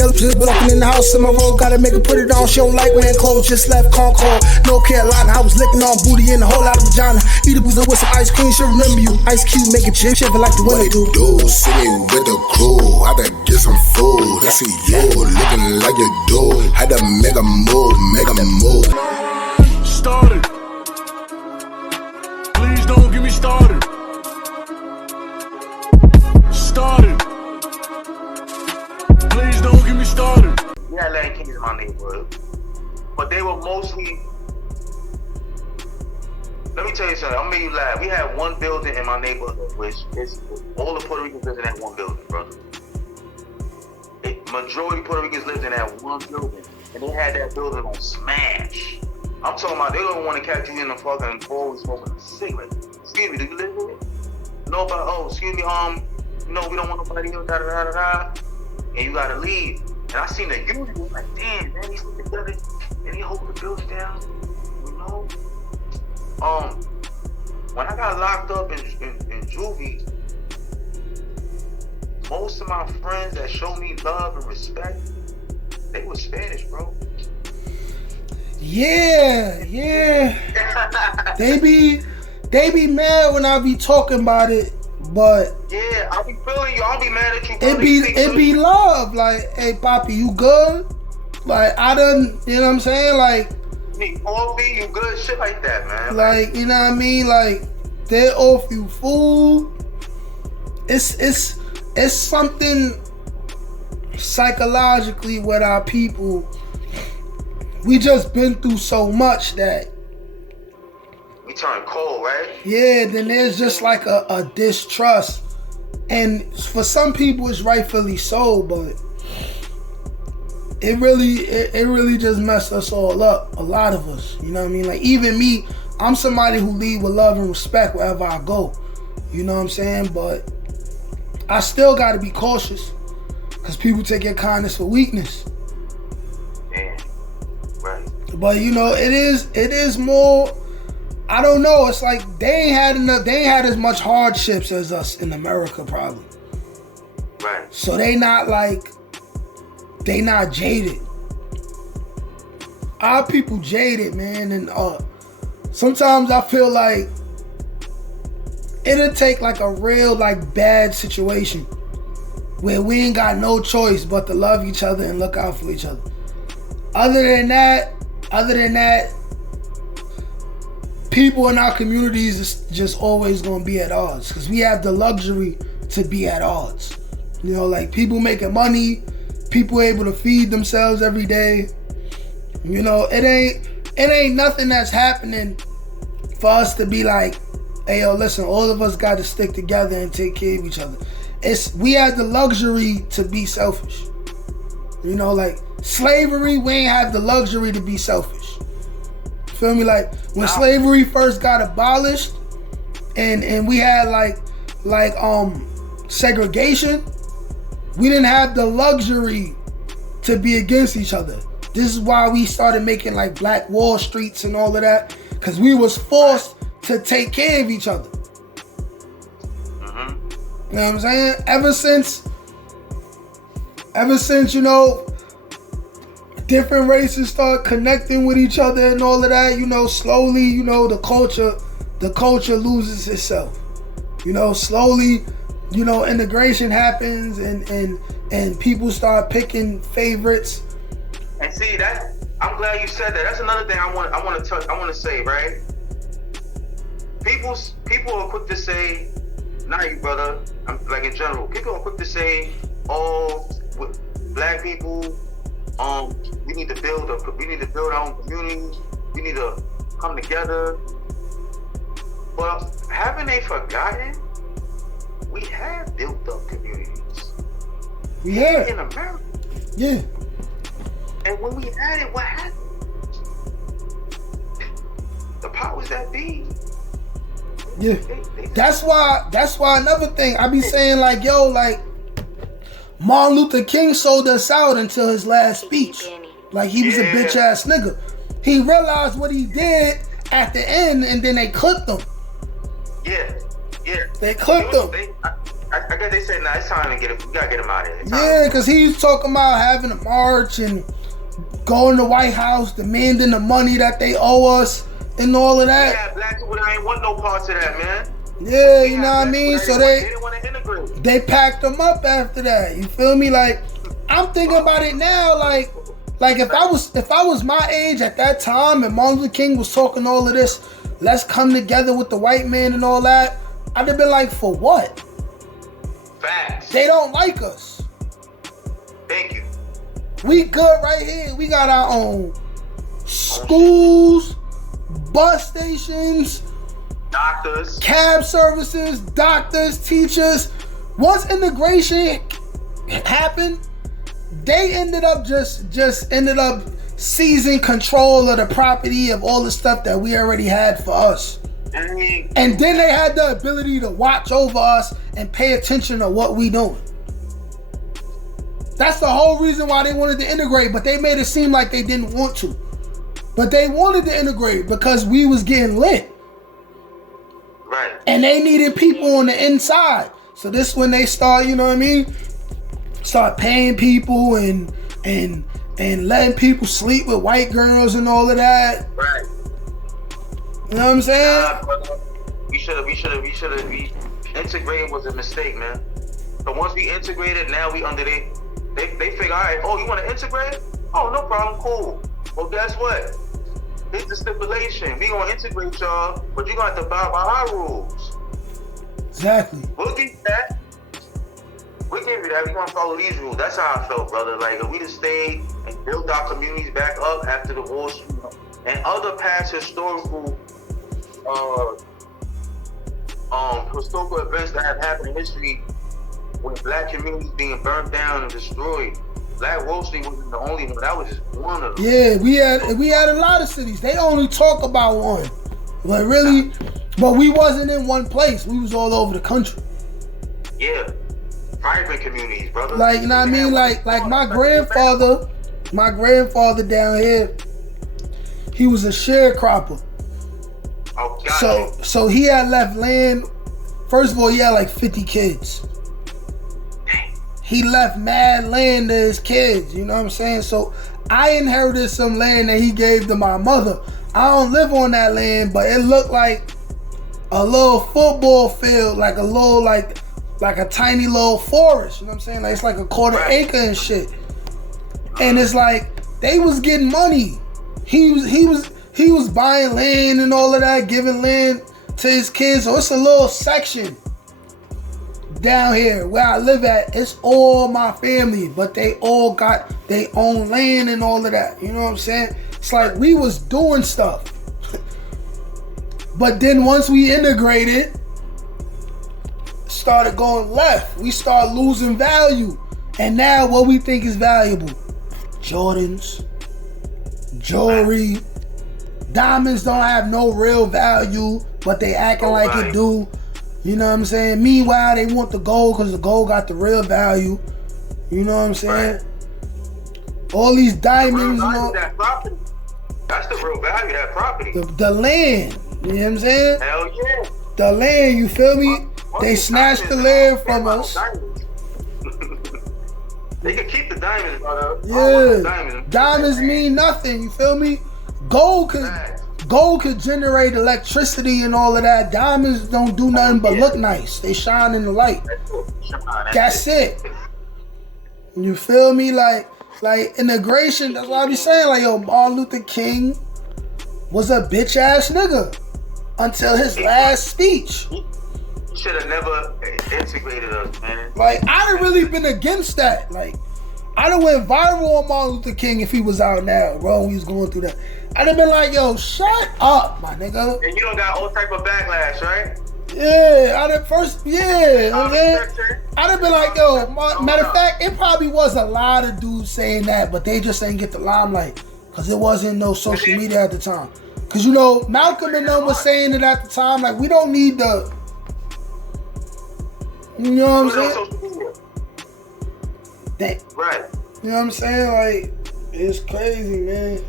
Yellow just walking in the house in my road, gotta make her put it on. She don't like wearing clothes, just left Concord, North Carolina. I was licking on booty and a whole lot of vagina. Eat a boozer with some ice cream, she'll remember you. Ice Cube make it chip, shiver like the way they do. City with the crew, had to get some food. I see you looking like you do. Had to make a move, Started. Please don't get me started. Started. Please don't get me started. We had Latin Kings in my neighborhood, but they were mostly. Let me tell you something. I'm gonna make you laugh. We had one building in my neighborhood, which is all the Puerto Ricans lived in that one building, brother. Majority of Puerto Ricans lived in that one building, and they had that building on smash. I'm talking about they don't want to catch you in the fucking hallway smoking a cigarette. Excuse me, do you live here? No, but excuse me, we don't want nobody here, da da da da, and you gotta leave. And I seen the unit, like, damn, man, he's together, and he hold the building down, you know. When I got locked up in juvie, most of my friends that showed me love and respect, they were Spanish, bro. Yeah. They be mad when I be talking about it, but yeah, I be feeling you. I'll be mad at you. It be love. Like, hey, Poppy, you good? Like, I done, you know what I'm saying? Like, me coffee, you good? Shit like that, man. Like, you know what I mean? Like, they offer you food. It's something psychologically with our people. We just been through so much that we turn cold, right? Yeah, then there's just like a distrust. And for some people it's rightfully so, but it really just messed us all up, a lot of us. You know what I mean? Like, even me, I'm somebody who lead with love and respect wherever I go. You know what I'm saying? But I still gotta be cautious, because people take your kindness for weakness. Yeah, right. But you know, it is more, I don't know, it's like they ain't had as much hardships as us in America, probably. Right. So they not jaded. Our people jaded, man, and sometimes I feel like it'll take like a real like bad situation where we ain't got no choice but to love each other and look out for each other. Other than that, people in our communities is just always gonna be at odds, because we have the luxury to be at odds. You know, like, people making money, people able to feed themselves every day. You know, it ain't nothing that's happening for us to be like, hey, yo, listen, all of us got to stick together and take care of each other. We have the luxury to be selfish. You know, like slavery, we ain't have the luxury to be selfish. Feel me? Like, when slavery first got abolished and we had like segregation, we didn't have the luxury to be against each other. This is why we started making like Black Wall Streets and all of that, because we was forced to take care of each other. Mm-hmm. You know what I'm saying? Ever since, you know, different races start connecting with each other and all of that, you know, slowly, you know, the culture loses itself. You know, slowly, you know, integration happens and people start picking favorites. And see that, I'm glad you said that. That's another thing I want to say, right? People are quick to say, not you, brother, like in general, people are quick to say, oh, black people, we need to build our own community, we need to come together. But haven't they forgotten? We have built up communities. We have. In America. Yeah. And when we had it, what happened? The powers that be. Yeah. That's why another thing, I be saying, like, yo, like, Martin Luther King sold us out until his last speech. Like, he was a bitch ass nigga. He realized what he did at the end, and then they clipped him. Yeah. They clipped him. I guess they said, nah, it's time to get him. We gotta get him out of here. Yeah, because he was talking about having a march and going to the White House, demanding the money that they owe us and all of that. Yeah, black people that ain't want no parts of that, man. Yeah, you know what I mean? So they didn't want to integrate. they packed them up after that. You feel me? Like, I'm thinking about it now, like if I was my age at that time and Martin Luther King was talking all of this, let's come together with the white man and all that, I'd have been like, for what? Facts. They don't like us. Thank you. We good right here. We got our own schools, bus stations, Doctors. cab services, doctors, teachers. Once integration happened, they ended up just ended up seizing control of the property of all the stuff that we already had for us. And then they had the ability to watch over us and pay attention to what we doing. That's the whole reason why they wanted to integrate, but they made it seem like they didn't want to. But they wanted to integrate because we was getting lit. Right. And they needed people on the inside. So this when they start, you know what I mean? Start paying people and letting people sleep with white girls and all of that. Right. You know what I'm saying? We integrating was a mistake, man. But once we integrated, now we under they figure, all right, oh, you want to integrate? Oh, no problem, cool. Well, guess what? Here's the stipulation. We gonna integrate y'all, but you gonna have to abide by our rules. Exactly. We'll give you that. We'll give you that. We gonna follow these rules. That's how I felt, brother. Like, if we just stayed and built our communities back up after the war and other past historical events that have happened in history, when black communities being burned down and destroyed. Black Wall Street wasn't the only one. That was just one of them. Yeah, we had a lot of cities. They only talk about one. But really, but we wasn't in one place. We was all over the country. Yeah. Vibrant communities, brother. Like, you know what I mean? Like my grandfather down here, he was a sharecropper. Oh, God. So he had left land. First of all, he had like 50 kids. He left mad land to his kids, you know what I'm saying? So I inherited some land that he gave to my mother. I don't live on that land, but it looked like a little football field, like a little, like a tiny little forest, you know what I'm saying? Like, it's like a quarter acre and shit. And it's like, they was getting money. He was buying land and all of that, giving land to his kids. So it's a little section down here where I live at. It's all my family, but they all got their own land and all of that. You know what I'm saying? It's like we was doing stuff. But then once we integrated, started going left. We start losing value. And now what we think is valuable? Jordans, jewelry, diamonds don't have no real value, but they acting like it do. You know what I'm saying? Meanwhile, they want the gold because the gold got the real value. You know what I'm saying? Right. All these diamonds, you know. That property. That's the real value of that property. The land. You know what I'm saying? Hell yeah. The land, you feel me? They snatched the land from us. They can keep the diamonds, brother. Yeah. Diamonds mean nothing, you feel me? Gold could generate electricity and all of that. Diamonds don't do nothing but look nice. They shine in the light. That's it. You feel me? Like integration, that's what I be saying. Like, yo, Martin Luther King was a bitch ass nigga until his last speech. He should have never integrated us, man. Like, I'd have really been against that. Like, I'd have went viral on Martin Luther King if he was out now, bro, when he was going through that. I'd have been like, yo, shut up, my nigga. And you don't got all type of backlash, right? Yeah, I'd have been like, yo, matter of fact, it probably was a lot of dudes saying that, but they just ain't get the limelight because it wasn't no social media at the time. Because, you know, Malcolm and them was saying it at the time, like, we don't need the, you know what I'm saying? Right. You know what I'm saying? Like, it's crazy, man.